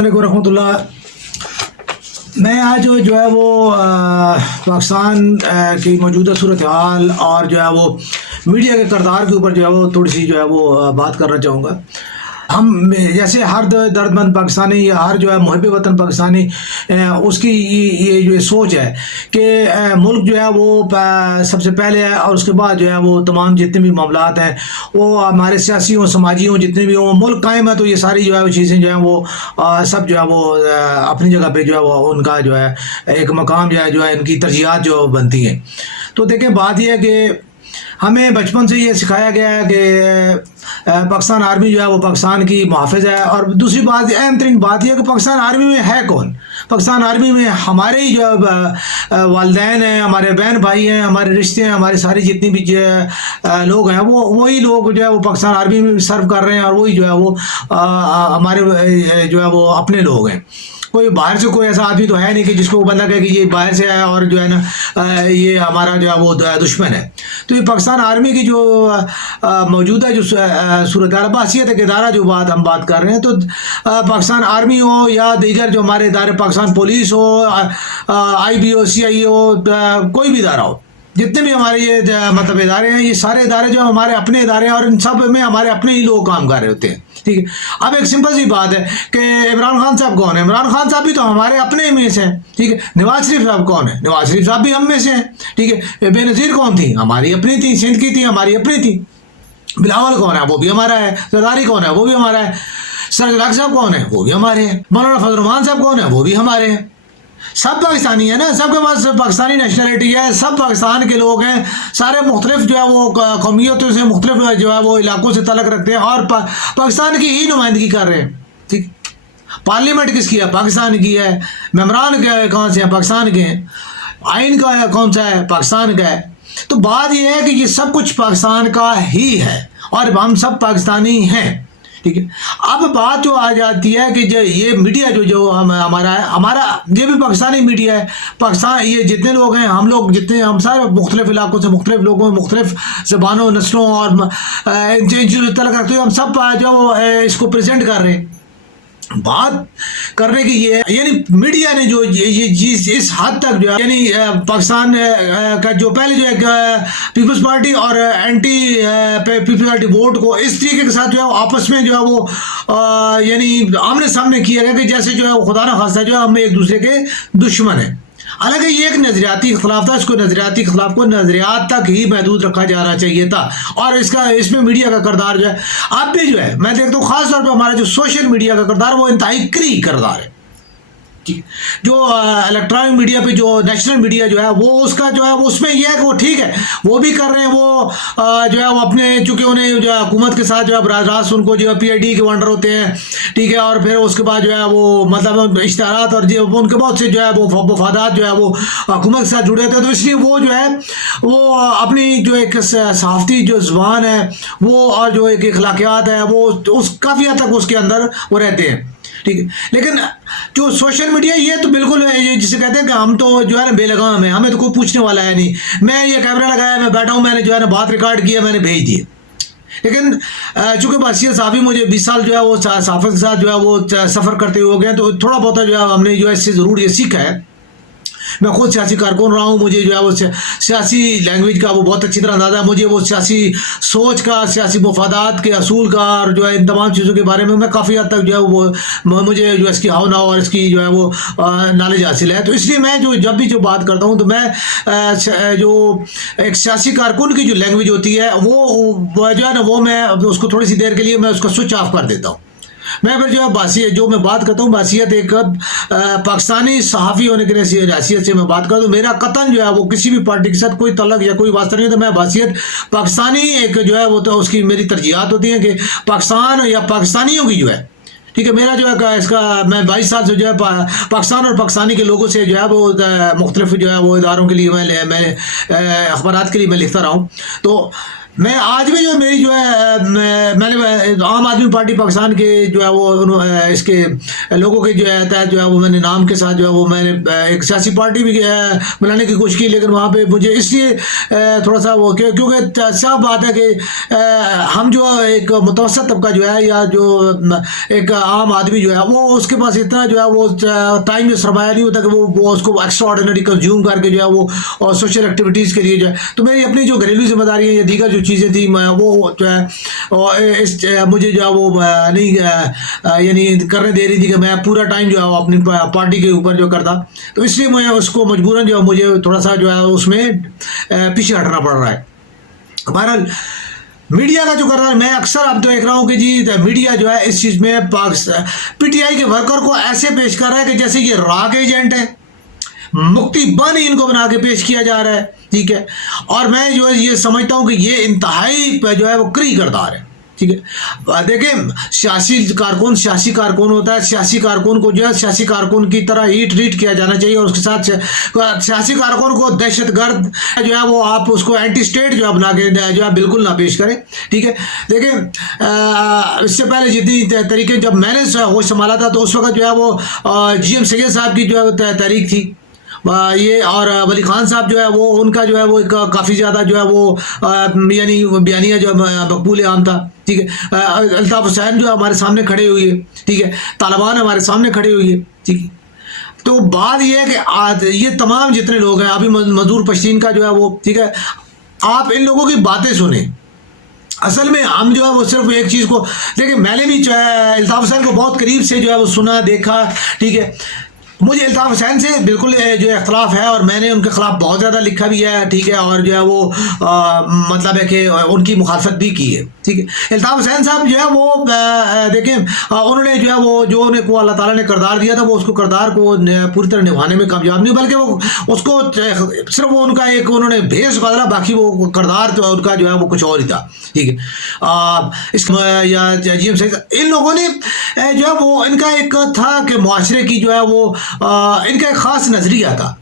علیکم ورحمۃ اللہ. میں آج جو ہے وہ پاکستان کی موجودہ صورتحال اور جو ہے وہ میڈیا کے کردار کے اوپر جو ہے وہ تھوڑی سی جو ہے وہ بات کرنا چاہوں گا. ہم جیسے ہر درد مند پاکستانی یا ہر جو ہے محب وطن پاکستانی اس کی یہ جو سوچ ہے کہ ملک جو ہے وہ سب سے پہلے ہے اور اس کے بعد جو ہے وہ تمام جتنے بھی معاملات ہیں وہ ہمارے سیاسی ہوں سماجی ہوں جتنے بھی ہوں ملک قائم ہے تو یہ ساری جو ہے وہ چیزیں جو ہیں وہ سب جو ہے وہ اپنی جگہ پہ جو ہے وہ ان کا جو ہے ایک مقام جو ہے ان کی ترجیحات جو بنتی ہیں. تو دیکھیں بات یہ ہے کہ ہمیں بچپن سے یہ سکھایا گیا ہے کہ پاکستان آرمی جو ہے وہ پاکستان کی محافظ ہے. اور دوسری بات اہم ترین بات یہ ہے کہ پاکستان آرمی میں ہے کون. پاکستان آرمی میں ہمارے ہی جو والدین ہیں ہمارے بہن بھائی ہیں ہمارے رشتے ہیں ہمارے ساری جتنی بھی لوگ ہیں وہی لوگ جو ہے وہ پاکستان آرمی میں سرو کر رہے ہیں اور وہی جو ہے وہ ہمارے جو ہے وہ اپنے لوگ ہیں. کوئی باہر سے کوئی ایسا آدمی تو ہے نہیں کہ جس کو بندہ کہے کہ یہ باہر سے ہے اور جو ہے نا یہ ہمارا جو ہے وہ دشمن ہے. تو یہ پاکستان آرمی کی جو موجودہ جو صورتحال بحثیت ایک ادارہ جو ہم بات کر رہے ہیں تو پاکستان آرمی ہو یا دیگر جو ہمارے ادارے پاکستان پولیس ہو آئی بی ہو سی آئی ہو کوئی بھی ادارہ ہو جتنے بھی ہمارے یہ مطلب ادارے ہیں یہ سارے ادارے جو ہمارے اپنے ادارے ہیں اور ان سب میں ہمارے اپنے ہی لوگ کام کر رہے ہوتے ہیں. ٹھیک ہے. اب ایک سمپل سی بات ہے کہ عمران خان صاحب کون ہے. عمران خان صاحب بھی تو ہمارے اپنے میں سے ہیں. ٹھیک ہے. نواز شریف صاحب کون ہے. نواز شریف صاحب بھی ہم میں سے ہیں. ٹھیک ہے. بے نظیر کون تھی ہماری اپنی تھی. سندھ کی تھی ہماری اپنی تھی. بلاول کون ہے وہ بھی ہمارا ہے. زرداری کون ہے وہ بھی ہمارا ہے. سرج لاکھ صاحب کون ہے وہ بھی ہمارے ہیں. مولانا فضل الرحمان صاحب کون ہے وہ بھی ہمارے ہیں. سب پاکستانی ہیں نا. سب کے پاس پاکستانی نیشنلٹی ہے. سب پاکستان کے لوگ ہیں. سارے مختلف جو ہے وہ قومیتوں سے مختلف جو ہے وہ علاقوں سے تعلق رکھتے ہیں اور پاکستان کی ہی نمائندگی کر رہے ہیں. ٹھیک. پارلیمنٹ کس کی ہے پاکستان کی ہے. ممبران کون سے ہیں پاکستان کے ہیں. آئین کا کون سا ہے پاکستان کا ہے. تو بات یہ ہے کہ یہ سب کچھ پاکستان کا ہی ہے اور ہم سب پاکستانی ہیں. ٹھیک ہے. اب بات جو آ جاتی ہے کہ جو یہ میڈیا جو ہمارا ہے ہمارا یہ بھی پاکستانی میڈیا ہے. پاکستان یہ جتنے لوگ ہیں ہم لوگ جتنے ہم سارے مختلف علاقوں سے مختلف لوگوں مختلف زبانوں نسلوں اور ان چیزوں تعلق رکھتے ہوئے ہم سب جو اس کو پریزنٹ کر رہے ہیں. بات کرنے کی یہ ہے یعنی میڈیا نے جو یہ چیز اس حد تک جو ہے یعنی پاکستان کا جو پہلے جو ہے پیپلز پارٹی اور اینٹی پیپلز پارٹی ووٹ کو اس طریقے کے ساتھ جو ہے آپس میں جو ہے وہ یعنی آمنے سامنے کیا گیا کہ جیسے جو ہے خدا نہ خواستہ جو ہے ہم ایک دوسرے کے دشمن ہیں. حالانکہ یہ ایک نظریاتی اختلاف تھا. اس کو نظریاتی اختلاف کو نظریات تک ہی محدود رکھا جانا چاہیے تھا اور اس میں میڈیا کا کردار جو ہے اب بھی جو ہے میں دیکھتا ہوں خاص طور پہ ہمارا جو سوشل میڈیا کا کردار وہ انتہائی کری کردار ہے. جو الیکٹرانک میڈیا پہ جو نیشنل میڈیا جو ہے وہ اس کا جو ہے اس میں یہ ہے کہ وہ ٹھیک ہے وہ بھی کر رہے ہیں وہ جو ہے وہ اپنے چونکہ انہیں جو ہے حکومت کے ساتھ جو ہے براہ راست ان کو جو ہے پی آئی ڈی کے ونڈر ہوتے ہیں. ٹھیک ہے. اور پھر اس کے بعد جو ہے وہ مطلب اشتہارات اور ان کے بہت سے جو ہے وہ مفادات جو ہے وہ حکومت کے ساتھ جڑے ہوتے ہیں. تو اس لیے وہ جو ہے وہ اپنی جو ایک صحافتی جو زبان ہے وہ اور جو ایک اخلاقیات ہے وہ اس کافی حد تک اس کے اندر وہ رہتے ہیں. ٹھیک ہے. لیکن جو سوشل میڈیا یہ تو بالکل جسے کہتے ہیں کہ ہم تو جو ہے نا بے لگام ہیں ہمیں تو کوئی پوچھنے والا ہے نہیں. میں یہ کیمرہ لگایا میں بیٹھا ہوں میں نے جو ہے نا بات ریکارڈ کیا میں نے بھیج دی. لیکن چونکہ بحثیت صحافی مجھے 20 سال جو ہے وہ صحافت کے ساتھ جو ہے وہ سفر کرتے ہوئے ہو گئے تو تھوڑا بہت جو ہے ہم نے جو ہے اس سے ضرور یہ سیکھا ہے. میں خود سیاسی کارکن رہا ہوں. مجھے جو ہے وہ سیاسی لینگویج کا وہ بہت اچھی طرح اندازہ ہے. مجھے وہ سیاسی سوچ کا سیاسی مفادات کے اصول کا اور جو ہے ان تمام چیزوں کے بارے میں کافی حد تک جو ہے وہ مجھے جو اس کی ہاؤ ناؤ اور اس کی جو ہے وہ نالج حاصل ہے. تو اس لیے میں جو جب بھی جو بات کرتا ہوں تو میں جو ایک سیاسی کارکن کی جو لینگویج ہوتی ہے وہ جو ہے نا وہ میں اس کو تھوڑی سی دیر کے لیے میں اس کو سوئچ آف کر دیتا ہوں. میں پھر جو ہے جو میں بات کرتا ہوں بحثیت ایک پاکستانی صحافی ہونے کے حیثیت سے میں بات کرتا ہوں. میرا قطن جو ہے وہ کسی بھی پارٹی کے ساتھ کوئی تعلق یا کوئی واسطہ نہیں ہوتا. میں بحثیت پاکستانی ایک جو ہے وہ تو اس کی میری ترجیحات ہوتی ہیں کہ پاکستان یا پاکستانیوں کی جو ہے ٹھیک ہے. میرا جو ہے اس کا میں 22 سال سے جو ہے پاکستان اور پاکستانی کے لوگوں سے جو ہے وہ مختلف جو ہے وہ اداروں کے لیے میں اخبارات کے لیے میں لکھتا رہا ہوں. تو میں آج بھی جو میری جو ہے میں نے عام آدمی پارٹی پاکستان کے جو ہے وہ اس کے لوگوں کے جو ہے تحت جو ہے وہ میں نے نام کے ساتھ جو ہے وہ میں نے ایک سیاسی پارٹی بھی بنانے کی کوشش کی، لیکن وہاں پہ مجھے اس لیے تھوڑا سا وہ کیونکہ صاف بات ہے کہ ہم جو ایک متوسط طبقہ جو ہے یا جو ایک عام آدمی جو ہے وہ اس کے پاس اتنا جو ہے وہ ٹائم میں سرمایہ نہیں ہوتا کہ وہ اس کو ایکسٹرا آرڈینری کنزیوم کر کے جو ہے وہ سوشل ایکٹیویٹیز کے لیے جو ہے، تو میری اپنی جو گھریلو ذمہ داریاں یا دیگر جو چیزیں تھیں وہ جو ہے مجھے جو ہے وہ نہیں یعنی کرنے دے رہی تھی کہ میں پورا ٹائم جو ہے وہ اپنی پارٹی کے اوپر جو کرتا، تو اس لیے میں اس کو مجبوراً جو ہے مجھے تھوڑا سا جو ہے اس میں پیچھے ہٹنا پڑ رہا ہے۔ بہرحال میڈیا کا جو کر رہا ہے، میں اکثر اب دیکھ رہا ہوں کہ جی میڈیا جو ہے اس چیز میں پی ٹی آئی کے ورکر کو ایسے پیش کر رہا ہے کہ جیسے یہ راگ ایجنٹ ہے، مکتی بانی ان کو بنا کے پیش کیا جا رہا ہے، ٹھیک ہے، اور میں جو ہے یہ سمجھتا ہوں کہ یہ انتہائی جو ہے وہ کری کردار ہے، ٹھیک ہے۔ دیکھیں سیاسی کارکن ہوتا ہے، سیاسی کارکن کو جو ہے سیاسی کارکن کی طرح ہی ٹریٹ کیا جانا چاہیے، اور اس کے ساتھ سیاسی کارکن کو دہشت گرد جو ہے وہ آپ اس کو اینٹی اسٹیٹ جو ہے بنا کے جو ہے بالکل نہ پیش کریں، ٹھیک ہے۔ دیکھیں اس سے پہلے جتنی طریقے جب میں نے ہوش سنبھالا تھا تو اس وقت جو ہے وہ جی ایم سید صاحب کی جو ہے تحریک تھی یہ، اور ولی خان صاحب جو ہے وہ ان کا جو ہے وہ کافی زیادہ جو ہے وہ یعنی بیانیہ جو مقبول عام تھا، ٹھیک ہے۔ الطاف حسین جو ہمارے سامنے کھڑے ہوئی ہے، ٹھیک ہے، طالبان ہمارے سامنے کھڑے ہوئی ہے، ٹھیک ہے۔ تو بات یہ ہے کہ یہ تمام جتنے لوگ ہیں ابھی مزدور پشتین کا جو ہے وہ، ٹھیک ہے، آپ ان لوگوں کی باتیں سنیں۔ اصل میں ہم جو ہے وہ صرف ایک چیز کو دیکھیں، میں نے بھی جو ہے الطاف حسین کو بہت قریب سے جو ہے وہ سنا دیکھا، ٹھیک ہے۔ مجھے الطاف حسین سے بالکل جو اختلاف ہے، اور میں نے ان کے خلاف بہت زیادہ لکھا بھی ہے، ٹھیک ہے، اور جو ہے وہ مطلب ہے کہ ان کی مخالفت بھی کی ہے، ٹھیک ہے۔ الطاف حسین صاحب جو ہے وہ دیکھیں انہوں نے جو ہے وہ جو انہیں کو اللہ تعالیٰ نے کردار دیا تھا وہ اس کو کردار کو پوری طرح نبھانے میں کامیاب نہیں، بلکہ وہ اس کو صرف وہ ان کا ایک انہوں نے بھیس بدلا، باقی وہ کردار تو ان کا جو ہے وہ کچھ اور ہی تھا، ٹھیک ہے۔ اس یا جی ایم سید ان لوگوں نے جو ہے وہ ان کا ایک تھا کہ معاشرے کی جو ہے وہ ان کا ایک خاص نظریہ تھا،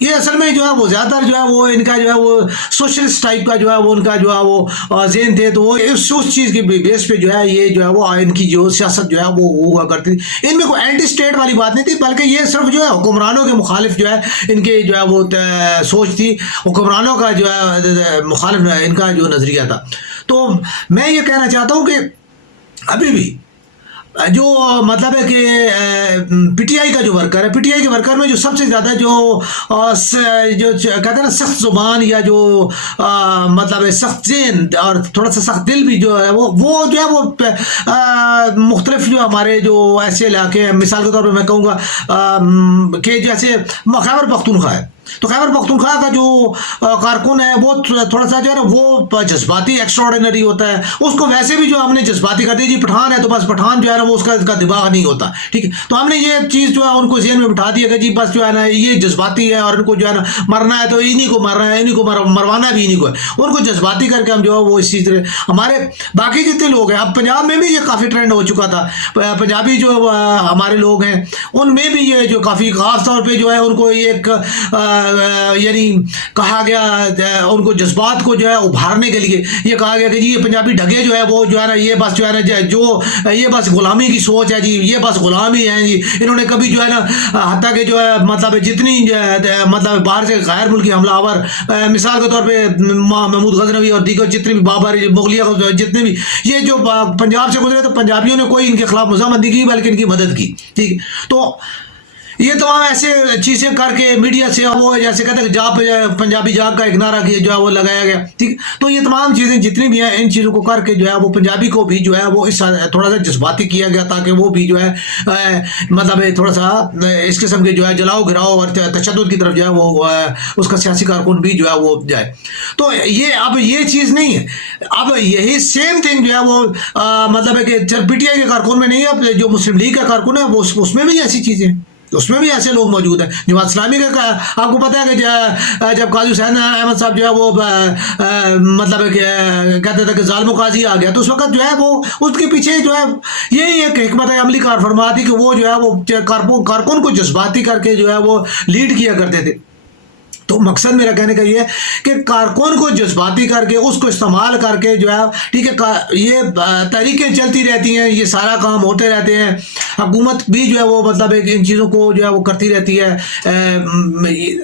یہ اصل میں جو ہے وہ زیادہ تر جو ہے وہ ان کا جو ہے وہ سوشلسٹ ٹائپ کا جو ہے وہ ان کا جو ہے وہ ذہن تھے، تو وہ اس چیز کے بیس پہ جو ہے یہ جو ہے وہ ان کی جو سیاست جو ہے وہ ہوا کرتی تھی۔ ان میں کوئی اینٹی اسٹیٹ والی بات نہیں تھی، بلکہ یہ صرف جو ہے حکمرانوں کے مخالف جو ہے ان کے جو ہے وہ سوچ تھی، حکمرانوں کا جو ہے مخالف ان کا جو نظریہ تھا۔ تو میں یہ کہنا چاہتا ہوں کہ ابھی بھی جو مطلب ہے کہ پی ٹی آئی کا جو ورکر ہے، پی ٹی آئی کے ورکر میں جو سب سے زیادہ جو کہتے ہیں نا سخت زبان یا جو مطلب ہے سخت ذہن اور تھوڑا سا سخت دل بھی جو ہے وہ جو ہے وہ مختلف جو ہمارے جو ایسے علاقے ہیں، مثال کے طور پہ میں کہوں گا کہ جیسے خیبر پختونخوا ہے، تو خیبر پختونخوا کا جو کارکن ہے وہ تھوڑا سا جو ہے نا وہ جذباتی ایکسٹرا آرڈینری ہوتا ہے، اس کو ویسے بھی جو ہم نے جذباتی کر دیا، جی پٹھان ہے تو بس پٹھان جو ہے نا وہ اس کا دماغ نہیں ہوتا، ٹھیک ہے۔ تو ہم نے یہ چیز جو ہے ان کو ذہن میں بٹھا دیا کہ جی بس جو ہے نا یہ جذباتی ہے، اور ان کو جو ہے نا مرنا ہے تو انہیں کو مرنا ہے، انہیں کو مروانا بھی انہیں کو ہے، ان کو جذباتی کر کے ہم جو ہے وہ اس چیز ہمارے باقی جتنے لوگ ہیں، اب پنجاب میں بھی یہ کافی ٹرینڈ ہو چکا تھا، پنجابی جو ہمارے لوگ ہیں ان میں بھی یہ جو کافی خاص طور پہ جو ہے ان کو ایک یعنی کہا گیا ان کو جذبات کو جو ہے ابھارنے کے لیے یہ کہا گیا کہ جی یہ پنجابی ڈھگے جو ہے وہ جو ہے نا یہ بس جو ہے نا جو یہ بس غلامی کی سوچ ہے، جی یہ بس غلامی ہے، جی انہوں نے کبھی جو ہے نا حتیٰ کہ جو ہے مطلب جتنی مطلب باہر سے غیر ملکی حملہ آور مثال کے طور پہ محمود غزنوی اور دیگر جتنے بھی بابر مغلیہ جتنے بھی یہ جو پنجاب سے گزرے، تو پنجابیوں نے کوئی ان کے خلاف مزاحمت نہیں کی بلکہ ان کی مدد کی، ٹھیک ہے۔ تو یہ تمام ایسے چیزیں کر کے میڈیا سے وہ جیسے کہتے ہیں کہ پنجابی جاگ کا ایک نعرہ جو ہے وہ لگایا گیا، ٹھیک۔ تو یہ تمام چیزیں جتنی بھی ہیں ان چیزوں کو کر کے جو ہے وہ پنجابی کو بھی جو ہے وہ اس تھوڑا سا جذباتی کیا گیا تاکہ وہ بھی جو ہے مطلب تھوڑا سا اس قسم کے جو ہے جلاؤ گراؤ اور تشدد کی طرف جو ہے وہ اس کا سیاسی کارکن بھی جو ہے وہ جائے۔ تو یہ اب یہ چیز نہیں ہے، اب یہی سیم تھنگ جو ہے وہ مطلب ہے کہ پی ٹی آئی کے کارکن میں نہیں ہے، اب جو مسلم لیگ کا کارکن ہے وہ اس میں بھی ایسی چیزیں ہیں، اس میں بھی ایسے لوگ موجود ہیں۔ جماعت اسلامی کا آپ کو پتہ ہے کہ جب قاضی حسین احمد صاحب جو ہے وہ مطلب ہے کہ کہتے تھے کہ ظالم و قاضی آ گیا، تو اس وقت جو ہے وہ اس کے پیچھے جو ہے یہی ایک حکمت عملی کار فرما تھی کہ وہ جو ہے وہ کارکن کو جذباتی کر کے جو ہے وہ لیڈ کیا کرتے تھے۔ تو مقصد میرا کہنے کا یہ ہے کہ کارکن کو جذباتی کر کے اس کو استعمال کر کے جو ہے ٹھیک ہے یہ تحریکیں چلتی رہتی ہیں, یہ سارا کام ہوتے رہتے ہیں, حکومت بھی جو ہے وہ مطلب ان چیزوں کو جو ہے وہ کرتی رہتی ہے,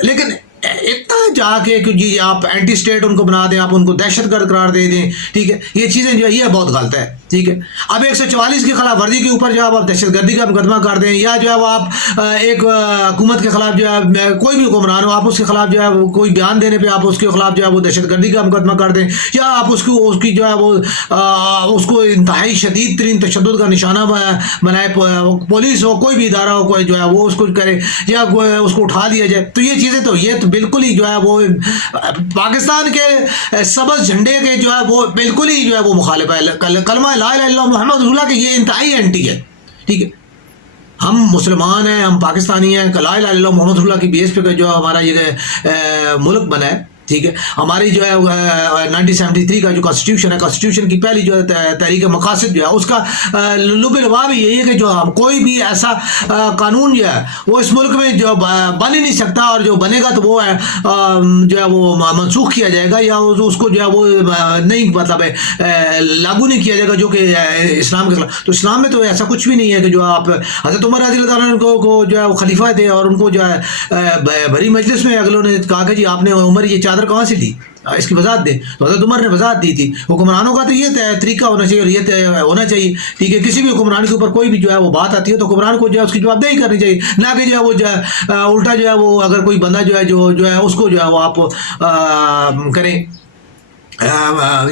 لیکن اتنا جا کے کہ جی آپ اینٹی اسٹیٹ ان کو بنا دیں, آپ ان کو دہشت گرد قرار دے دیں, ٹھیک ہے, یہ چیزیں جو ہے یہ بہت غلط ہے, ٹھیک ہے. اب 144 کی خلاف ورزی کے اوپر جو آپ دہشت گردی کا مقدمہ کر دیں, یا جو ہے وہ آپ ایک حکومت کے خلاف جو ہے کوئی بھی حکمران ہو آپ اس کے خلاف جو ہے کوئی بیان دینے پہ آپ اس کے خلاف جو ہے وہ دہشت گردی کا مقدمہ کر دیں, یا آپ اس کی جو ہے وہ اس کو انتہائی شدید ترین تشدد کا نشانہ بنائے, پولیس ہو کوئی بھی ادارہ ہو کوئی جو ہے وہ اس کو کرے یا اس کو اٹھا لیا جائے. تو یہ چیزیں تو یہ تو بالکل ہی جو ہے وہ پاکستان کے سبز جھنڈے کے جو ہے وہ بالکل ہی جو ہے وہ مخالف ہے. کلمہ لا الہ الا اللہ محمد رسول اللہ کے یہ انتہائی اینٹی ہے, ٹھیک ہے. ہم مسلمان ہیں, ہم پاکستانی ہیں, لا الہ الا اللہ محمد رسول اللہ کی بیس پہ جو ہمارا یہ ملک بنا ہے, ٹھیک ہے. ہماری جو ہے 1973 کا جو کانسٹیٹیوشن ہے, کانسٹیٹیوشن کی پہلی جو تحریک مقاصد جو ہے اس کا لب لباب یہی ہے کہ جو ہم کوئی بھی ایسا قانون جو ہے وہ اس ملک میں جو بن ہی نہیں سکتا, اور جو بنے گا تو وہ جو ہے وہ منسوخ کیا جائے گا, یا اس کو جو ہے وہ نہیں مطلب لاگو نہیں کیا جائے گا, جو کہ اسلام کے خلاف. تو اسلام میں تو ایسا کچھ بھی نہیں ہے کہ جو آپ حضرت عمر رضی اللہ عنہ کو جو ہے وہ خلیفہ تھے اور ان کو جو ہے بھری مجلس میں اگلوں نے کہا کہ جی آپ نے عمر یہ چادر کہاں سے لی, اس کی وضاحت دیں. تو حضرت عمر نے وضاحت دی تھی. حکمرانوں کا تو یہ طریقہ ہونا چاہیے اور یہ ہونا چاہیے, ٹھیک ہے. کسی بھی حکمران کے اوپر کوئی بھی جو ہے وہ بات آتی ہے تو حکمران کو جو ہے اس کی جواب دہی کرنی چاہیے, نہ کہ جو ہے وہ الٹا جو ہے وہ اگر کوئی بندہ جو ہے اس کو جو ہے وہ آپ کریں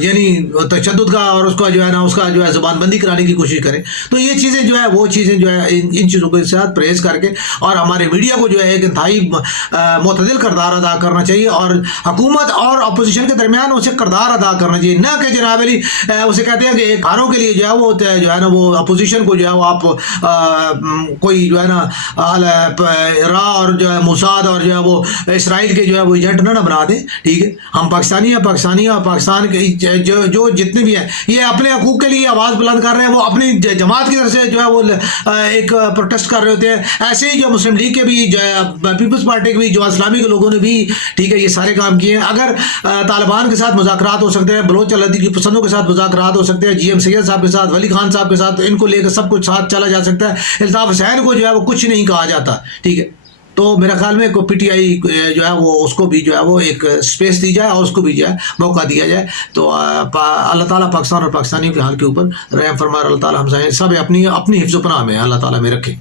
یعنی تشدد کا اور اس کا جو ہے نا اس کا جو ہے زبان بندی کرانے کی کوشش کریں. تو یہ چیزیں جو ہے وہ چیزیں جو ہے ان چیزوں کے ساتھ پرہیز کر کے اور ہمارے میڈیا کو جو ہے ایک انتہائی معتدل کردار ادا کرنا چاہیے, اور حکومت اور اپوزیشن کے درمیان اسے کردار ادا کرنا چاہیے, نہ کہ جناب علی اسے کہتے ہیں کہ کھانوں کے لیے جو ہے وہ اپوزیشن کو جو ہے وہ آپ کوئی جو ہے نا را اور جو ہے موساد اور جو ہے وہ اسرائیل کے جو ہے وہ ایجنٹ نہ بنا دیں, ٹھیک ہے. ہم پاکستانی ہیں, پاکستان کے جو جتنے بھی ہیں یہ اپنے حقوق کے لیے آواز بلند کر رہے ہیں, وہ اپنی جماعت کی طرف سے جو ہے وہ ایک پروٹیسٹ کر رہے ہوتے ہیں. ایسے ہی جو مسلم لیگ کے بھی پیپلز پارٹی کے بھی جو اسلامی کے لوگوں نے بھی, ٹھیک ہے, یہ سارے کام کیے ہیں. اگر طالبان کے ساتھ مذاکرات ہو سکتے ہیں, بلوچ کی پسندوں کے ساتھ مذاکرات ہو سکتے ہیں, جی ایم سید صاحب کے ساتھ, ولی خان صاحب کے ساتھ, ان کو لے کر سب کچھ ساتھ چلا جا سکتا ہے. الطاف حسین کو جو ہے وہ کچھ نہیں کہا جاتا, ٹھیک ہے. تو میرا خیال میں پی ٹی آئی جو ہے وہ اس کو بھی جو ہے وہ ایک اسپیس دی جائے اور اس کو بھی جو ہے موقع دیا جائے. تو اللہ تعالیٰ پاکستان اور پاکستانیوں کے حال کے اوپر رحم فرمائے, اللہ تعالیٰ ہم سب اپنی حفظ و پناہ میں اللہ تعالیٰ میں رکھے.